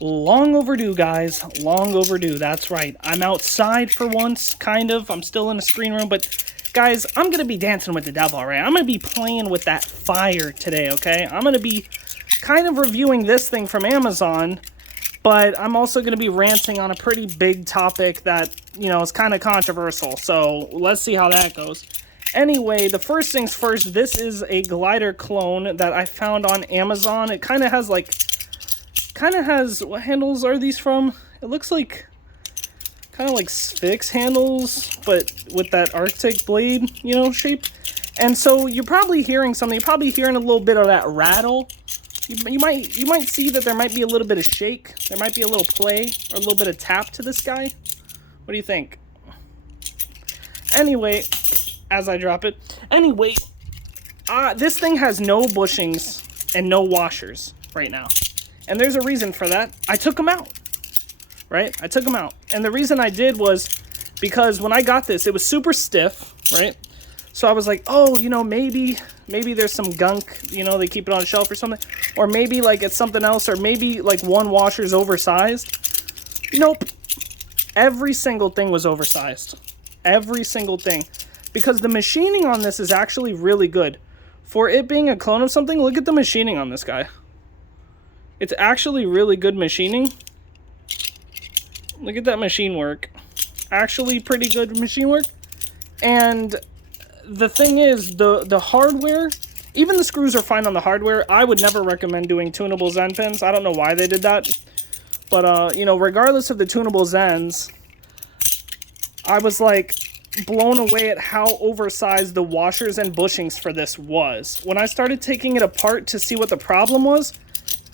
Long overdue, guys. Long overdue. That's right. I'm outside for once, kind of. I'm still in a screen room, but guys, I'm going to be dancing with the devil, all right? I'm going to be playing with that fire today, okay? I'm going to be kind of reviewing this thing from Amazon, but I'm also going to be ranting on a pretty big topic that, you know, is kind of controversial. So let's see how that goes. Anyway, the first things first, this is a glider clone that I found on Amazon. It kind of has what handles are these from? It looks like kind of like Sphinx handles, but with that Arctic blade, you know, shape. And so you're probably hearing something. You're probably hearing a little bit of that rattle. You might see that there might be a little bit of shake. There might be a little play or a little bit of tap to this guy. What do you think? Anyway, as I drop it. Anyway, this thing has no bushings and no washers right now. And there's a reason for that. I took them out. Right? I took them out. And the reason I did was because when I got this, it was super stiff, right? So I was like, oh, you know, maybe there's some gunk, you know, they keep it on a shelf or something. Or maybe like it's something else, or maybe like one washer's oversized. Nope. Every single thing was oversized. Every single thing. Because the machining on this is actually really good. For it being a clone of something, look at the machining on this guy. It's actually really good machining. Look at that machine work. Actually pretty good machine work. And the thing is, the hardware, even the screws are fine on the hardware. I would never recommend doing tunable Zen pins. I don't know why they did that. But, you know, regardless of the tunable Zens, I was like blown away at how oversized the washers and bushings for this was. When I started taking it apart to see what the problem was,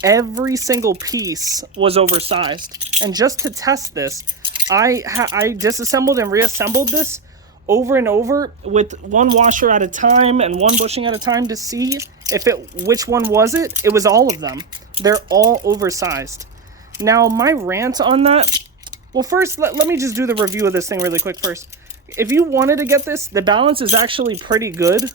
every single piece was oversized. And just to test this, I disassembled and reassembled this over and over with one washer at a time and one bushing at a time to see which one was it. It was all of them. They're all oversized. Now, my rant on that, well, first, let me just do the review of this thing really quick first. If you wanted to get this, the balance is actually pretty good.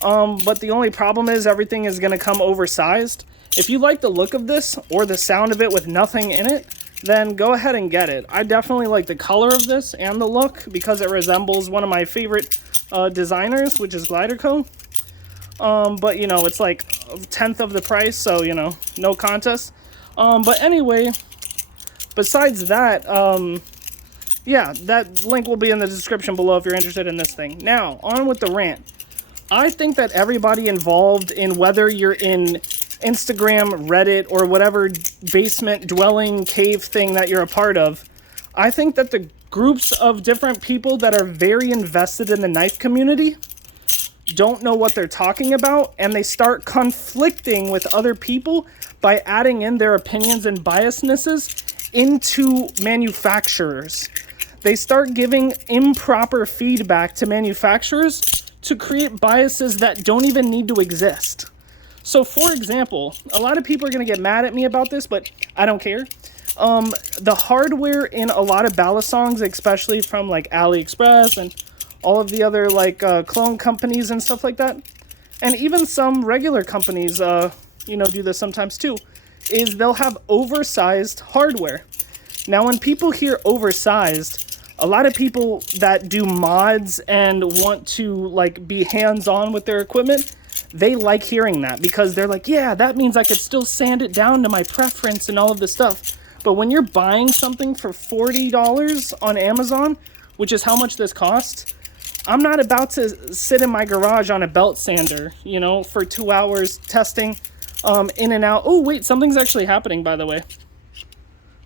But the only problem is everything is going to come oversized. If you like the look of this or the sound of it with nothing in it, then go ahead and get it. I definitely like the color of this and the look because it resembles one of my favorite designers, which is Gliderco. But, you know, it's like a tenth of the price, so, you know, no contest. But anyway, besides that, yeah, that link will be in the description below if you're interested in this thing. Now, on with the rant. I think that everybody involved in whether you're in Instagram, Reddit, or whatever basement dwelling cave thing that you're a part of, I think that the groups of different people that are very invested in the knife community don't know what they're talking about, and they start conflicting with other people by adding in their opinions and biasnesses into manufacturers. They start giving improper feedback to manufacturers to create biases that don't even need to exist. So, for example, a lot of people are going to get mad at me about this, but I don't care. The hardware in a lot of balisongs, especially from like AliExpress and all of the other like clone companies and stuff like that, and even some regular companies, you know, do this sometimes too, is they'll have oversized hardware. Now, when people hear oversized, a lot of people that do mods and want to like be hands-on with their equipment, they like hearing that because they're like, yeah, that means I could still sand it down to my preference and all of this stuff. But when you're buying something for $40 on Amazon, which is how much this costs, I'm not about to sit in my garage on a belt sander, you know, for 2 hours testing in and out. Oh, wait, something's actually happening, by the way.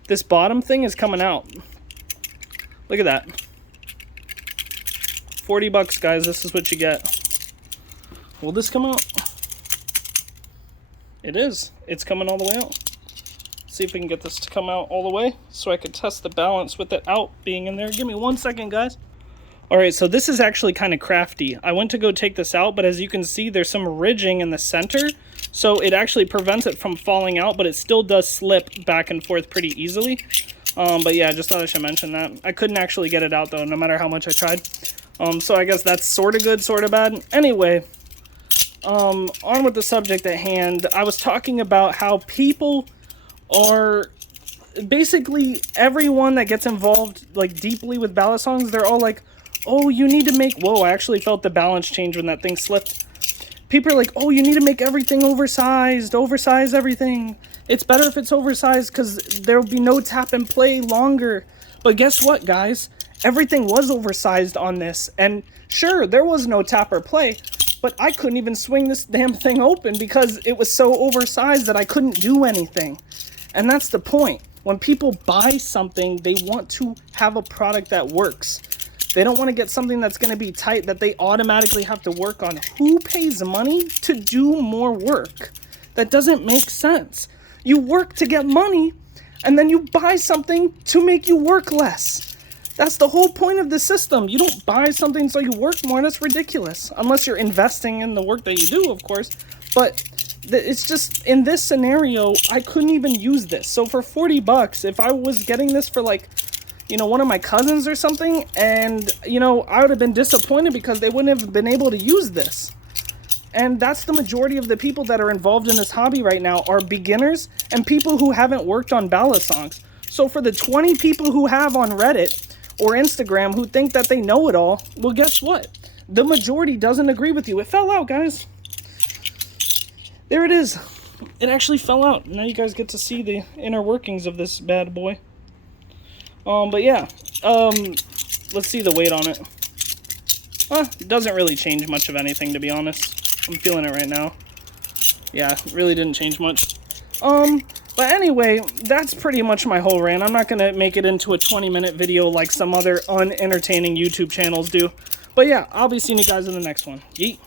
This bottom thing is coming out. Look at that. 40 bucks, guys. This is what you get. Will this come out? It is. It's coming all the way out. Let's see if we can get this to come out all the way so I can test the balance with it out being in there. Give me 1 second, guys. All right, so this is actually kind of crafty. I went to go take this out, but as you can see, there's some ridging in the center. So it actually prevents it from falling out, but it still does slip back and forth pretty easily. But yeah, just thought I should mention that. I couldn't actually get it out, though, no matter how much I tried. So I guess that's sort of good, sort of bad. Anyway, on with the subject at hand. I was talking about how people are basically everyone that gets involved like deeply with ballad songs, they're all like, oh, you need to make, whoa, I actually felt the balance change when that thing slipped. People are like, oh, you need to make everything oversized, oversize everything. It's better if it's oversized because there will be no tap and play longer. But guess what, guys? Everything was oversized on this. And sure, there was no tap or play, but I couldn't even swing this damn thing open because it was so oversized that I couldn't do anything. And that's the point. When people buy something, they want to have a product that works. They don't want to get something that's going to be tight that they automatically have to work on. Who pays money to do more work? That doesn't make sense. You work to get money, and then you buy something to make you work less. That's the whole point of the system. You don't buy something so you work more. That's ridiculous. Unless you're investing in the work that you do, of course. But it's just, in this scenario, I couldn't even use this. So for 40 bucks, if I was getting this for like, you know, one of my cousins or something, and, you know, I would have been disappointed because they wouldn't have been able to use this. And that's the majority of the people that are involved in this hobby right now are beginners and people who haven't worked on ballad songs. So for the 20 people who have on Reddit or Instagram who think that they know it all, well, guess what? The majority doesn't agree with you. It fell out, guys. There it is. It actually fell out. Now you guys get to see the inner workings of this bad boy. But yeah, let's see the weight on it. It doesn't really change much of anything, to be honest. I'm feeling it right now. Yeah, it really didn't change much. But anyway, that's pretty much my whole rant. I'm not going to make it into a 20-minute video like some other unentertaining YouTube channels do. But yeah, I'll be seeing you guys in the next one. Yeet.